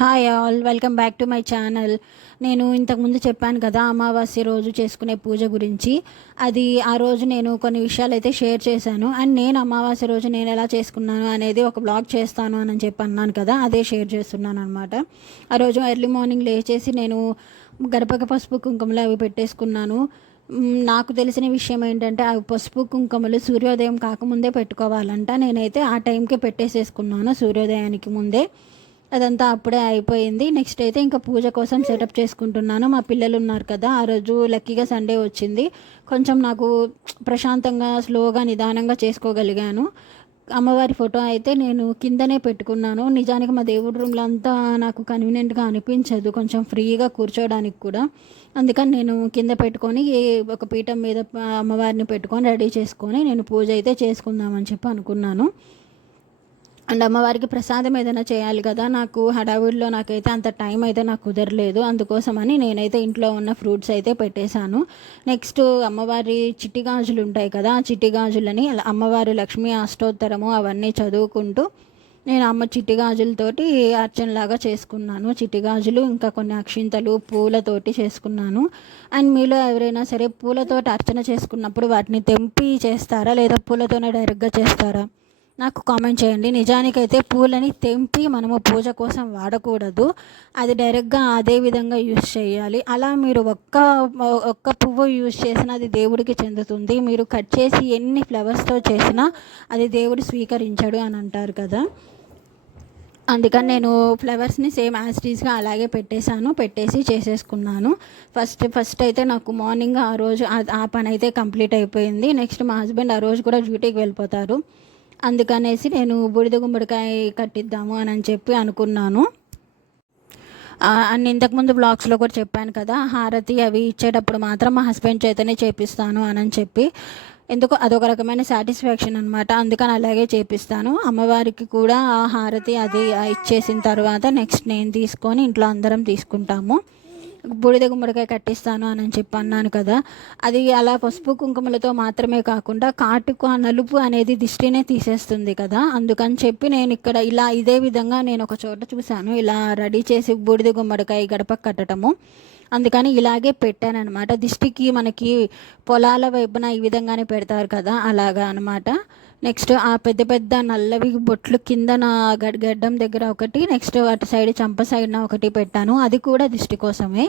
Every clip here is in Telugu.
Hi all, welcome back to my channel. నేను ఇంతకుముందు చెప్పాను కదా అమావాస్య రోజు చేసుకునే పూజ గురించి. ఆ రోజు నేను కొన్ని విషయాలు అయితే షేర్ చేశాను. అండ్ నేను అమావాస్య రోజు నేను ఎలా చేసుకున్నాను అనేది ఒక బ్లాగ్ చేస్తాను అని చెప్పి అన్నాను కదా, అదే షేర్ చేస్తున్నాను అనమాట. ఆ రోజు ఎర్లీ మార్నింగ్ లేచేసి నేను గడపక పసుపు కుంకుమలు అవి పెట్టేసుకున్నాను. నాకు తెలిసిన విషయం ఏంటంటే అవి పసుపు కుంకుమలు సూర్యోదయం కాకముందే పెట్టుకోవాలంట. నేనైతే ఆ టైంకే పెట్టేసేసుకున్నాను, సూర్యోదయానికి ముందే. అదంతా అప్పుడే అయిపోయింది. నెక్స్ట్ అయితే ఇంకా పూజ కోసం సెటప్ చేసుకుంటున్నాను. మా పిల్లలు ఉన్నారు కదా, ఆ రోజు లక్కీగా సండే వచ్చింది. కొంచెం నాకు ప్రశాంతంగా స్లోగా నిదానంగా చేసుకోగలిగాను. అమ్మవారి ఫోటో అయితే నేను కిందనే పెట్టుకున్నాను. నిజానికి మా దేవుడి రూమ్లో అంతా నాకు కన్వీనియంట్గా అనిపించదు, కొంచెం ఫ్రీగా కూర్చోవడానికి కూడా. అందుకని నేను కింద పెట్టుకొని ఒక పీఠం మీద అమ్మవారిని పెట్టుకొని రెడీ చేసుకొని నేను పూజ అయితే చేసుకుందామని చెప్పి అనుకున్నాను. అండ్ అమ్మవారికి ప్రసాదం ఏదైనా చేయాలి కదా, నాకు హడావిడిలో నాకైతే అంత టైం అయితే నాకు కుదరలేదు. అందుకోసమని నేనైతే ఇంట్లో ఉన్న ఫ్రూట్స్ అయితే పెట్టేశాను. నెక్స్ట్ అమ్మవారి చిట్టి గాజులు ఉంటాయి కదా, ఆ చిట్టి గాజులని అమ్మవారి లక్ష్మీ అష్టోత్తరము అవన్నీ చదువుకుంటూ నేను అమ్మ చిట్టి గాజులతోటి అర్చనలాగా చేసుకున్నాను. చిట్టి గాజులు ఇంకా కొన్ని అక్షింతలు పూలతోటి చేసుకున్నాను. అండ్ మీలో ఎవరైనా సరే పూలతోటి అర్చన చేసుకున్నప్పుడు వాటిని తెంపి చేస్తారా లేదా పూలతోనే డైరెక్ట్గా చేస్తారా? నాకు కామెంట్ చేయండి. నిజానికైతే పూలని తెంపి మనము పూజ కోసం వాడకూడదు, అది డైరెక్ట్గా అదే విధంగా యూజ్ చేయాలి. అలా మీరు ఒక్క పువ్వు యూజ్ చేసినా అది దేవుడికి చెందుతుంది. మీరు కట్ చేసి ఎన్ని ఫ్లవర్స్తో చేసినా అది దేవుడు స్వీకరించడు అని అంటారు కదా. అందుకని నేను ఫ్లవర్స్ని సేమ్ యాజ్ టీజ్గా అలాగే పెట్టేసి చేసేసుకున్నాను. ఫస్ట్ అయితే నాకు మార్నింగ్ ఆ రోజు ఆ పని అయితే కంప్లీట్ అయిపోయింది. నెక్స్ట్ మా హస్బెండ్ ఆ రోజు కూడా డ్యూటీకి వెళ్ళిపోతారు. అందుకనేసి నేను బూడిద గుమ్మడికాయ కట్టిద్దాము అని చెప్పి అనుకున్నాను. అండ్ ఇంతకుముందు బ్లాగ్స్లో కూడా చెప్పాను కదా, హారతి అవి ఇచ్చేటప్పుడు మాత్రం మా హస్బెండ్ చేతనే చేపిస్తాను అని చెప్పి. ఎందుకో అదొక రకమైన సాటిస్ఫాక్షన్ అనమాట. అందుకని అలాగే చేపిస్తాను. అమ్మవారికి కూడా ఆ హారతి అది ఇచ్చేసిన తర్వాత నెక్స్ట్ నేను తీసుకొని ఇంట్లో అందరం తీసుకుంటాము. బూడిద గుమ్మడికాయ కట్టిస్తాను అని చెప్పి అన్నాను కదా, అది అలా పసుపు కుంకుమలతో మాత్రమే కాకుండా కాటుకు ఆ నలుపు అనేది దిష్టినే తీసేస్తుంది కదా. అందుకని చెప్పి నేను ఇక్కడ ఇదే విధంగా నేను ఒక చోట చూశాను, ఇలా రెడీ చేసి బూడిద గుమ్మడికాయ గడపకు కట్టడము. అందుకని ఇలాగే పెట్టానమాట. దిష్టికి మనకి పొలాల వైపున ఈ విధంగానే పెడతారు కదా, అలాగా అనమాట. నెక్స్ట్ ఆ పెద్ద పెద్ద నల్లవి బొట్లు కింద నా గడ్డం దగ్గర ఒకటి, నెక్స్ట్ అటు సైడ్ చంప సైడ్న ఒకటి పెట్టాను, అది కూడా దిష్టి కోసమే.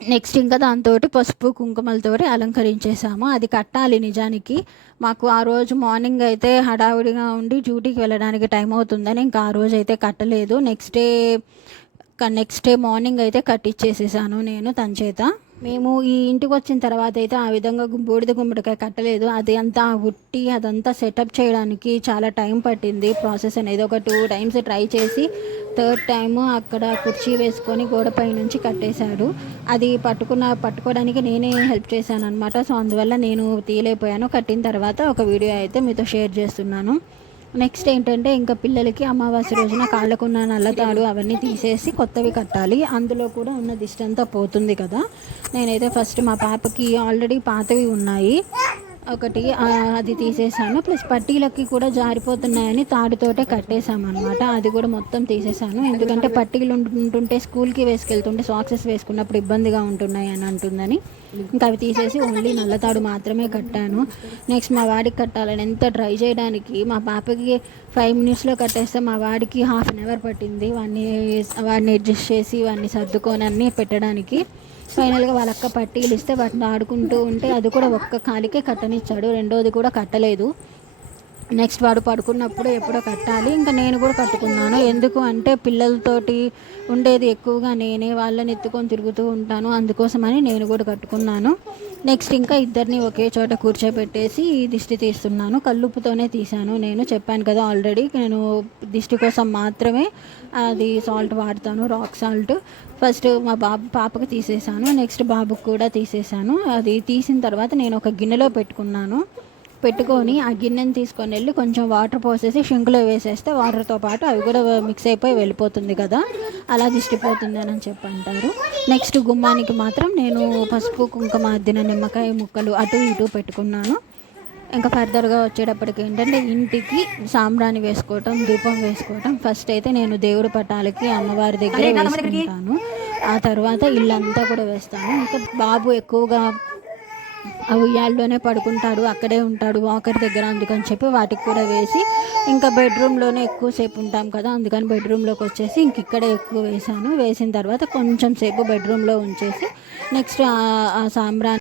నెక్స్ట్ ఇంకా దాంతో పసుపు కుంకుమలతో అలంకరించేసాము. అది కట్టాలి. నిజానికి మాకు ఆ రోజు మార్నింగ్ అయితే హడావుడిగా ఉండి డ్యూటీకి వెళ్ళడానికి టైం అవుతుందని ఇంకా ఆ రోజు అయితే కట్టలేదు. నెక్స్ట్ డే మార్నింగ్ అయితే కట్టించేసేసాను నేను తన చేత. మేము ఈ ఇంటికి వచ్చిన తర్వాత అయితే ఆ విధంగా బూడిద గుమ్మడికాయ కట్టలేదు. అది అంతా ఉట్టి అదంతా సెటప్ చేయడానికి చాలా టైం పట్టింది. ప్రాసెస్ అనేది ఒక 2 times ట్రై చేసి థర్డ్ టైము అక్కడ కుర్చీ వేసుకొని గోడపై నుంచి కట్టేశాడు. అది పట్టుకోవడానికి నేనే హెల్ప్ చేశాను అనమాట. సో అందువల్ల నేను తీయలేకపోయాను. కట్టిన తర్వాత ఒక వీడియో అయితే మీతో షేర్ చేస్తున్నాను. నెక్స్ట్ ఏంటంటే ఇంకా పిల్లలకి అమావాస్య రోజున కాళ్ళకున్న నల్లతాడు అవన్నీ తీసేసి కొత్తవి కట్టాలి. అందులో కూడా ఉన్న దిష్టి అంతా పోతుంది కదా. నేనైతే ఫస్ట్ మా పాపకి ఆల్రెడీ పాతవి ఉన్నాయి ఒకటి, అది తీసేసాను. ప్లస్ పట్టీలకి కూడా జారిపోతున్నాయని తాడుతోటే కట్టేసామన్నమాట. అది కూడా మొత్తం తీసేసాను. ఎందుకంటే పట్టీలు ఉంటుంటే స్కూల్కి వేసుకెళ్తుంటే సాక్సెస్ వేసుకున్నప్పుడు ఇబ్బందిగా ఉంటున్నాయి అని అంటుందని ఇంకా అవి తీసేసి ఓన్లీ నల్లతాడు మాత్రమే కట్టాను. నెక్స్ట్ మా వాడికి కట్టాలని ఎంత ట్రై చేయడానికి, మా పాపకి 5 minutesలో కట్టేస్తే మా వాడికి 1/2 hour పట్టింది వాడిని అడ్జస్ట్ చేసి వాడిని సర్దుకొని అన్నీ పెట్టడానికి. ఫైనల్గా వాళ్ళక్క పట్టీలు ఇస్తే వాటిని ఆడుకుంటూ ఉంటే అది కూడా ఒక్క కాలికే కట్టనిచ్చాడు, రెండోది కూడా కట్టలేదు. నెక్స్ట్ వాడు పడుకున్నప్పుడు ఎప్పుడో కట్టాలి. ఇంకా నేను కూడా కట్టుకున్నాను. ఎందుకు అంటే పిల్లలతోటి ఉండేది ఎక్కువగా నేనే, వాళ్ళని ఎత్తుకొని తిరుగుతూ ఉంటాను, అందుకోసమని నేను కూడా కట్టుకున్నాను. నెక్స్ట్ ఇంకా ఇద్దరిని ఒకే చోట కూర్చోబెట్టేసి దిష్టి తీస్తున్నాను. కల్లుప్పుతోనే తీశాను. నేను చెప్పాను కదా ఆల్రెడీ, నేను దిష్టి కోసం మాత్రమే అది సాల్ట్ వాడతాను, రాక్ సాల్ట్. ఫస్ట్ మా పాపకి తీసేసాను, నెక్స్ట్ బాబుకి కూడా తీసేసాను. అది తీసిన తర్వాత నేను ఒక గిన్నెలో పెట్టుకొని ఆ గిన్నెని తీసుకొని వెళ్ళి కొంచెం వాటర్ పోసేసి షింకులో వేసేస్తే వాటర్తో పాటు అవి కూడా మిక్స్ అయిపోయి వెళ్ళిపోతుంది కదా, అలా దిష్టిపోతుంది అని చెప్పి అంటారు. నెక్స్ట్ గుమ్మానికి మాత్రం నేను పసుపు కుంకుమ అద్దిన నిమ్మకాయ ముక్కలు అటు ఇటు పెట్టుకున్నాను. ఇంకా ఫర్దర్గా వచ్చేటప్పటికి ఏంటంటే ఇంటికి సాంబ్రాణి వేసుకోవటం, ధూపం వేసుకోవటం. ఫస్ట్ అయితే నేను దేవుడి పటాలకి అమ్మవారి దగ్గర వేసుకుంటాను. ఆ తర్వాత ఇల్లంతా కూడా వేస్తాను. ఇంకా బాబు ఎక్కువగా ఆ ఉయ్యాల్లోనే పడుకుంటాడు, అక్కడే ఉంటాడు వాకర్ దగ్గర, అందుకని చెప్పి వాటికి కూడా వేసి ఇంకా బెడ్రూమ్లోనే ఎక్కువసేపు ఉంటాం కదా, అందుకని బెడ్రూమ్లోకి వచ్చేసి ఇంక ఇక్కడే ఎక్కువ వేసాను. వేసిన తర్వాత కొంచెం సేపు బెడ్రూమ్లో ఉంచేసి నెక్స్ట్ ఆ సాంబ్రాణి